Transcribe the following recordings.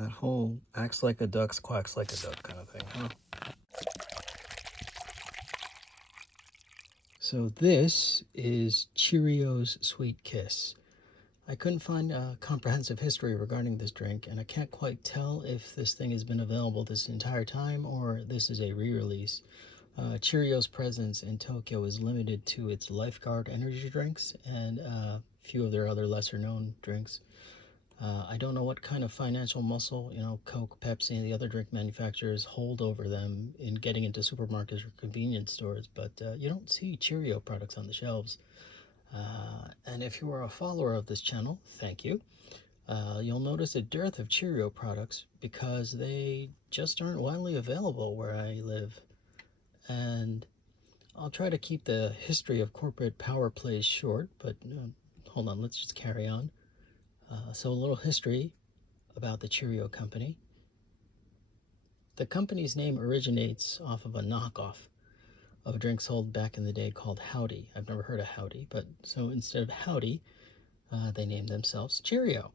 That whole acts like a duck, quacks like a duck kind of thing, huh? So this is Cheerios Sweet Kiss. I couldn't find a comprehensive history regarding this drink, and I can't quite tell if this thing has been available this entire time or this is a re-release. Cheerios' presence in Tokyo is limited to its Lifeguard energy drinks and a few of their other lesser-known drinks. I don't know what kind of financial muscle, Coke, Pepsi, and the other drink manufacturers hold over them in getting into supermarkets or convenience stores, but you don't see Cheerio products on the shelves. And if you are a follower of this channel, thank you. You'll notice a dearth of Cheerio products because they just aren't widely available where I live. And I'll try to keep the history of corporate power plays short, but hold on, let's just carry on. So a little history about the Cheerio company. The company's name originates off of a knockoff of a drink sold back in the day called Howdy. I've never heard of Howdy, but so instead of Howdy, they named themselves Cheerio.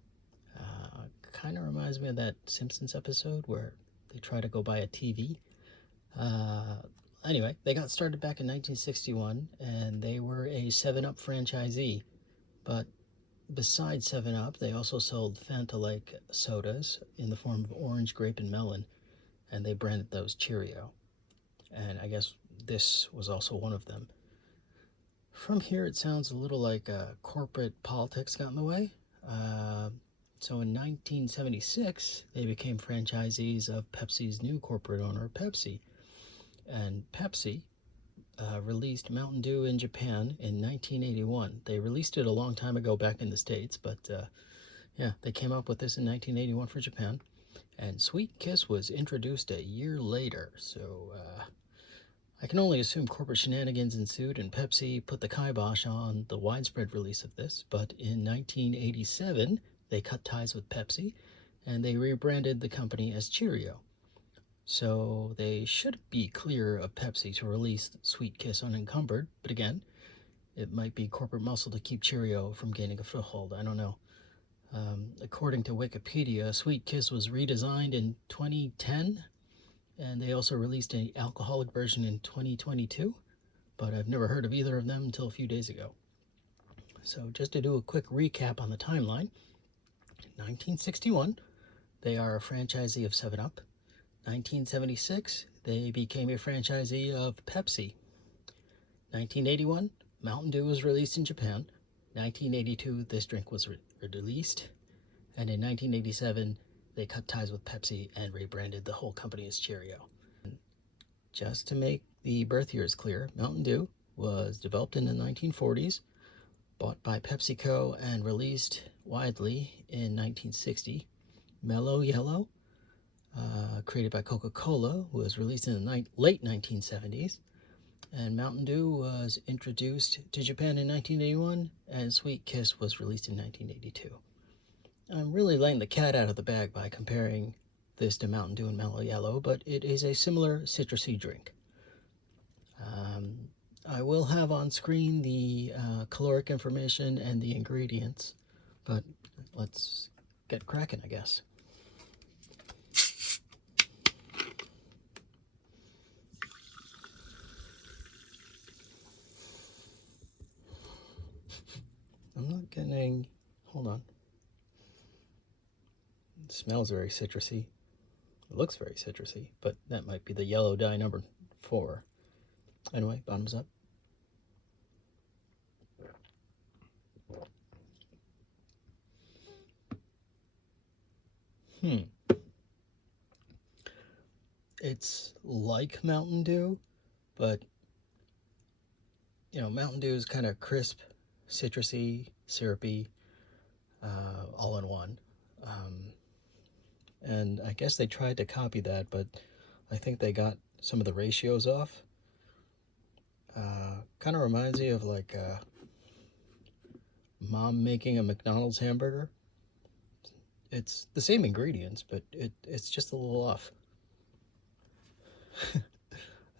Kind of reminds me of that Simpsons episode where they try to go buy a TV. Anyway, they got started back in 1961, and they were a 7-Up franchisee, but besides 7-Up, they also sold Fanta-like sodas in the form of orange, grape, and melon, and they branded those Cheerio. And I guess this was also one of them. From here, it sounds a little like corporate politics got in the way. So in 1976, they became franchisees of Pepsi's new corporate owner, Pepsi. And Pepsi released Mountain Dew in Japan in 1981. They released it a long time ago back in the States, but yeah, they came up with this in 1981 for Japan. And Sweet Kiss was introduced a year later, so I can only assume corporate shenanigans ensued and Pepsi put the kibosh on the widespread release of this, but in 1987, they cut ties with Pepsi and they rebranded the company as Cheerio. So they should be clear of Pepsi to release Sweet Kiss unencumbered, but again, it might be corporate muscle to keep Cheerio from gaining a foothold. I don't know. According to Wikipedia, Sweet Kiss was redesigned in 2010, and they also released an alcoholic version in 2022, but I've never heard of either of them until a few days ago. So just to do a quick recap on the timeline, 1961, they are a franchisee of 7-Up. 1976, they became a franchisee of Pepsi. 1981, Mountain Dew was released in Japan. 1982, this drink was released. And in 1987, they cut ties with Pepsi and rebranded the whole company as Cheerio. Just to make the birth years clear, Mountain Dew was developed in the 1940s, bought by PepsiCo, and released widely in 1960. Mello Yello, created by Coca-Cola, was released in the late 1970s. And Mountain Dew was introduced to Japan in 1981, and Sweet Kiss was released in 1982. I'm really letting the cat out of the bag by comparing this to Mountain Dew and Mellow Yellow, but it is a similar citrusy drink. I will have on screen the caloric information and the ingredients, but let's get cracking, I guess. I'm not getting, hold on. It smells very citrusy. It looks very citrusy, but that might be the yellow dye number 4. Anyway, bottoms up. It's like Mountain Dew, but, Mountain Dew is kind of crisp, citrusy, syrupy, all in one. And I guess they tried to copy that, but I think they got some of the ratios off. Kind of reminds me of like mom making a McDonald's hamburger. It's the same ingredients, but it's just a little off.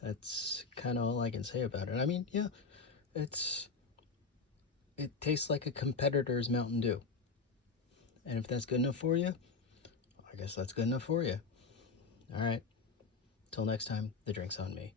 That's kind of all I can say about it. I mean, yeah, it tastes like a competitor's Mountain Dew. And if that's good enough for you, I guess that's good enough for you. All right. Till next time, the drink's on me.